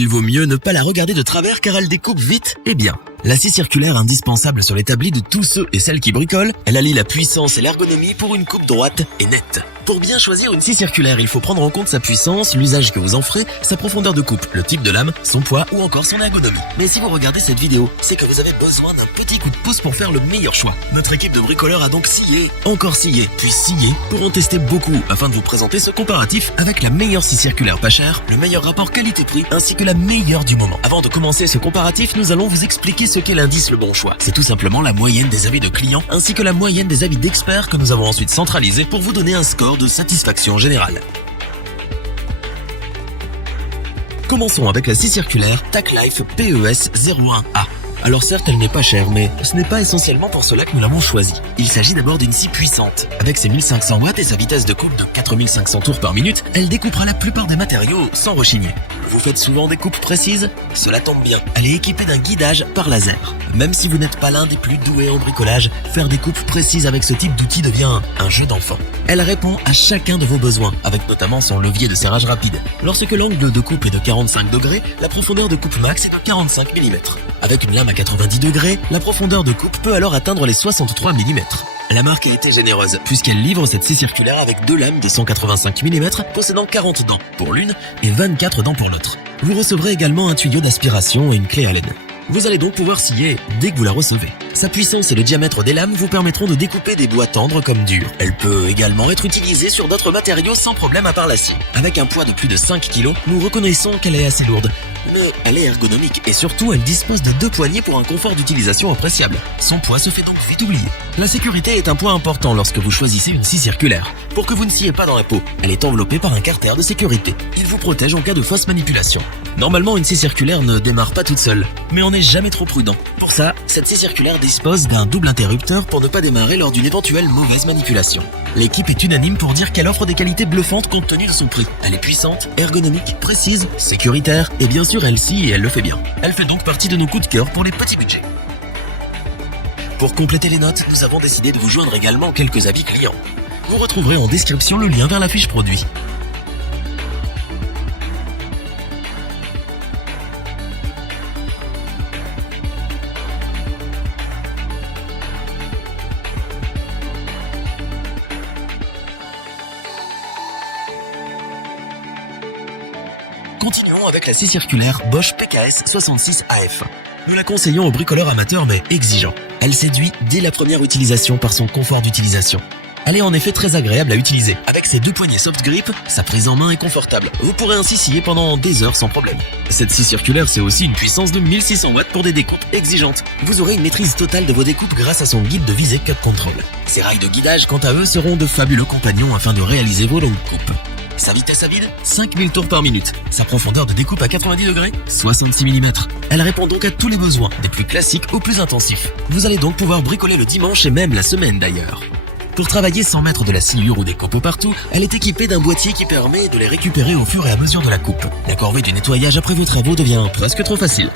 Il vaut mieux ne pas la regarder de travers car elle découpe vite et bien. La scie circulaire indispensable sur l'établi de tous ceux et celles qui bricolent, elle allie la puissance et l'ergonomie pour une coupe droite et nette. Pour bien choisir une scie circulaire, il faut prendre en compte sa puissance, l'usage que vous en ferez, sa profondeur de coupe, le type de lame, son poids ou encore son ergonomie. Mais si vous regardez cette vidéo, c'est que vous avez besoin d'un petit coup de pouce pour faire le meilleur choix. Notre équipe de bricoleurs a donc scié, encore scié, puis scié pour en tester beaucoup afin de vous présenter ce comparatif avec la meilleure scie circulaire pas chère, le meilleur rapport qualité-prix ainsi que la meilleure du moment. Avant de commencer ce comparatif, nous allons vous expliquer ce qu'est l'indice le bon choix. C'est tout simplement la moyenne des avis de clients ainsi que la moyenne des avis d'experts que nous avons ensuite centralisé pour vous donner un score de satisfaction générale. Commençons avec la scie circulaire TacLife PES 01A. Alors certes, elle n'est pas chère, mais ce n'est pas essentiellement pour cela que nous l'avons choisie. Il s'agit d'abord d'une scie puissante. Avec ses 1500 watts et sa vitesse de coupe de 4500 tours par minute, elle découpera la plupart des matériaux sans rechigner. Vous faites souvent des coupes précises? Cela tombe bien, elle est équipée d'un guidage par laser. Même si vous n'êtes pas l'un des plus doués en bricolage, faire des coupes précises avec ce type d'outil devient un jeu d'enfant. Elle répond à chacun de vos besoins, avec notamment son levier de serrage rapide. Lorsque l'angle de coupe est de 45 degrés, la profondeur de coupe max est de 45 mm. Avec une lame à 90 degrés, la profondeur de coupe peut alors atteindre les 63 mm. La marque a été généreuse, puisqu'elle livre cette scie circulaire avec deux lames de 185 mm possédant 40 dents pour l'une et 24 dents pour l'autre. Vous recevrez également un tuyau d'aspiration et une clé Allen. Vous allez donc pouvoir scier dès que vous la recevez. Sa puissance et le diamètre des lames vous permettront de découper des bois tendres comme durs. Elle peut également être utilisée sur d'autres matériaux sans problème à part la scie. Avec un poids de plus de 5 kg, nous reconnaissons qu'elle est assez lourde. Mais elle est ergonomique et surtout elle dispose de deux poignées pour un confort d'utilisation appréciable. Son poids se fait donc vite oublier. La sécurité est un point important lorsque vous choisissez une scie circulaire. Pour que vous ne sciez pas dans la peau, elle est enveloppée par un carter de sécurité. Il vous protège en cas de fausse manipulation. Normalement, une scie circulaire ne démarre pas toute seule, mais on n'est jamais trop prudent. Pour ça, cette scie circulaire dispose d'un double interrupteur pour ne pas démarrer lors d'une éventuelle mauvaise manipulation. L'équipe est unanime pour dire qu'elle offre des qualités bluffantes compte tenu de son prix. Elle est puissante, ergonomique, précise, sécuritaire et bien sûr elle scie et elle le fait bien. Elle fait donc partie de nos coups de cœur pour les petits budgets. Pour compléter les notes, nous avons décidé de vous joindre également quelques avis clients. Vous retrouverez en description le lien vers la fiche produit. Continuons avec la scie circulaire Bosch PKS 66 AF. Nous la conseillons aux bricoleurs amateurs mais exigeants. Elle séduit dès la première utilisation par son confort d'utilisation. Elle est en effet très agréable à utiliser. Avec ses deux poignées soft grip, sa prise en main est confortable. Vous pourrez ainsi scier pendant des heures sans problème. Cette scie circulaire, c'est aussi une puissance de 1600 watts pour des découpes exigeantes. Vous aurez une maîtrise totale de vos découpes grâce à son guide de visée Cut Control. Ses rails de guidage, quant à eux, seront de fabuleux compagnons afin de réaliser vos longues coupes. Sa vitesse à vide, 5000 tours par minute. Sa profondeur de découpe à 90 degrés, 66 mm. Elle répond donc à tous les besoins, des plus classiques aux plus intensifs. Vous allez donc pouvoir bricoler le dimanche et même la semaine d'ailleurs. Pour travailler sans mettre de la sciure ou des copeaux partout, elle est équipée d'un boîtier qui permet de les récupérer au fur et à mesure de la coupe. La corvée du nettoyage après vos travaux devient presque trop facile.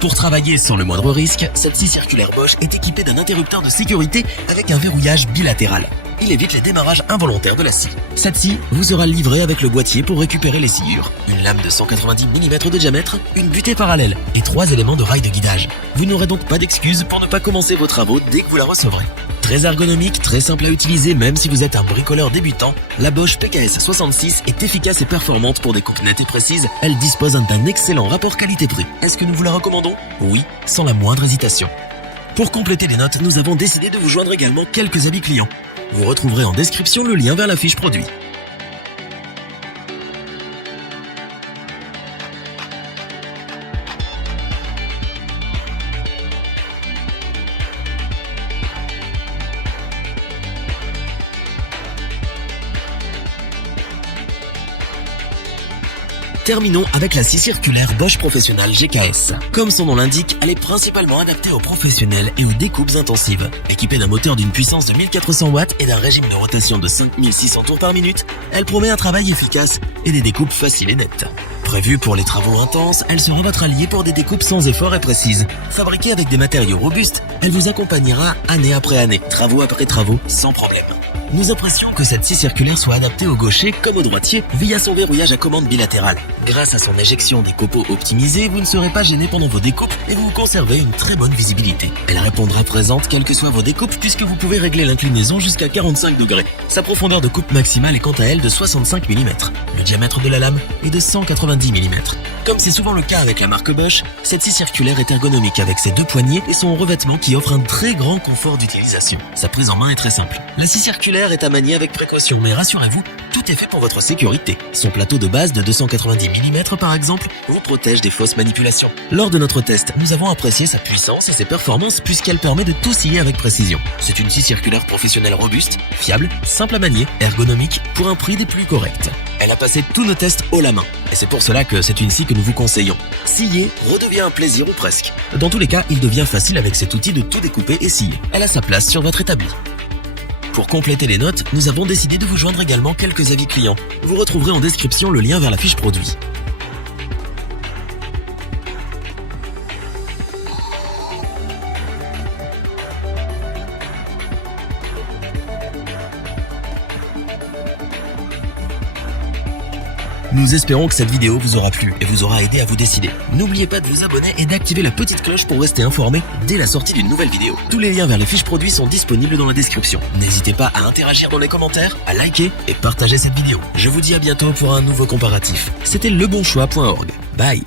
Pour travailler sans le moindre risque, cette scie circulaire Bosch est équipée d'un interrupteur de sécurité avec un verrouillage bilatéral. Il évite les démarrages involontaires de la scie. Cette scie vous sera livrée avec le boîtier pour récupérer les sciures, une lame de 190 mm de diamètre, une butée parallèle et 3 éléments de rail de guidage. Vous n'aurez donc pas d'excuse pour ne pas commencer vos travaux dès que vous la recevrez. Très ergonomique, très simple à utiliser même si vous êtes un bricoleur débutant, la Bosch PKS 66 est efficace et performante pour des coupes nettes et précises. Elle dispose d'un excellent rapport qualité-prix. Est-ce que nous vous la recommandons? Oui, sans la moindre hésitation. Pour compléter les notes, nous avons décidé de vous joindre également quelques avis clients. Vous retrouverez en description le lien vers la fiche produit. Terminons avec la scie circulaire Bosch Professionnal GKS. Comme son nom l'indique, elle est principalement adaptée aux professionnels et aux découpes intensives. Équipée d'un moteur d'une puissance de 1400 watts et d'un régime de rotation de 5600 tours par minute, elle promet un travail efficace et des découpes faciles et nettes. Prévue pour les travaux intenses, elle sera votre alliée pour des découpes sans effort et précises. Fabriquée avec des matériaux robustes, elle vous accompagnera année après année, travaux après travaux, sans problème. Nous apprécions que cette scie circulaire soit adaptée au gaucher comme au droitier via son verrouillage à commande bilatérale. Grâce à son éjection des copeaux optimisés, vous ne serez pas gêné pendant vos découpes et vous conservez une très bonne visibilité. Elle répondra présente quelles que soient vos découpes puisque vous pouvez régler l'inclinaison jusqu'à 45 degrés. Sa profondeur de coupe maximale est quant à elle de 65 mm. Le diamètre de la lame est de 190 mm. Comme c'est souvent le cas avec la marque Bosch, cette scie circulaire est ergonomique avec ses deux poignées et son revêtement qui offre un très grand confort d'utilisation. Sa prise en main est très simple. La scie circulaire est à manier avec précaution, mais rassurez-vous, tout est fait pour votre sécurité. Son plateau de base de 290 mm par exemple vous protège des fausses manipulations. Lors de notre test, nous avons apprécié sa puissance et ses performances puisqu'elle permet de tout scier avec précision. C'est une scie circulaire professionnelle robuste, fiable, simple à manier, ergonomique, pour un prix des plus corrects. Elle a passé tous nos tests haut la main. Et c'est pour cela que c'est une scie que nous vous conseillons. Scier redevient un plaisir ou presque. Dans tous les cas, il devient facile avec cet outil de tout découper et scier. Elle a sa place sur votre établi. Pour compléter les notes, nous avons décidé de vous joindre également quelques avis clients. Vous retrouverez en description le lien vers la fiche produit. Nous espérons que cette vidéo vous aura plu et vous aura aidé à vous décider. N'oubliez pas de vous abonner et d'activer la petite cloche pour rester informé dès la sortie d'une nouvelle vidéo. Tous les liens vers les fiches produits sont disponibles dans la description. N'hésitez pas à interagir dans les commentaires, à liker et partager cette vidéo. Je vous dis à bientôt pour un nouveau comparatif. C'était lebonchoix.org. Bye.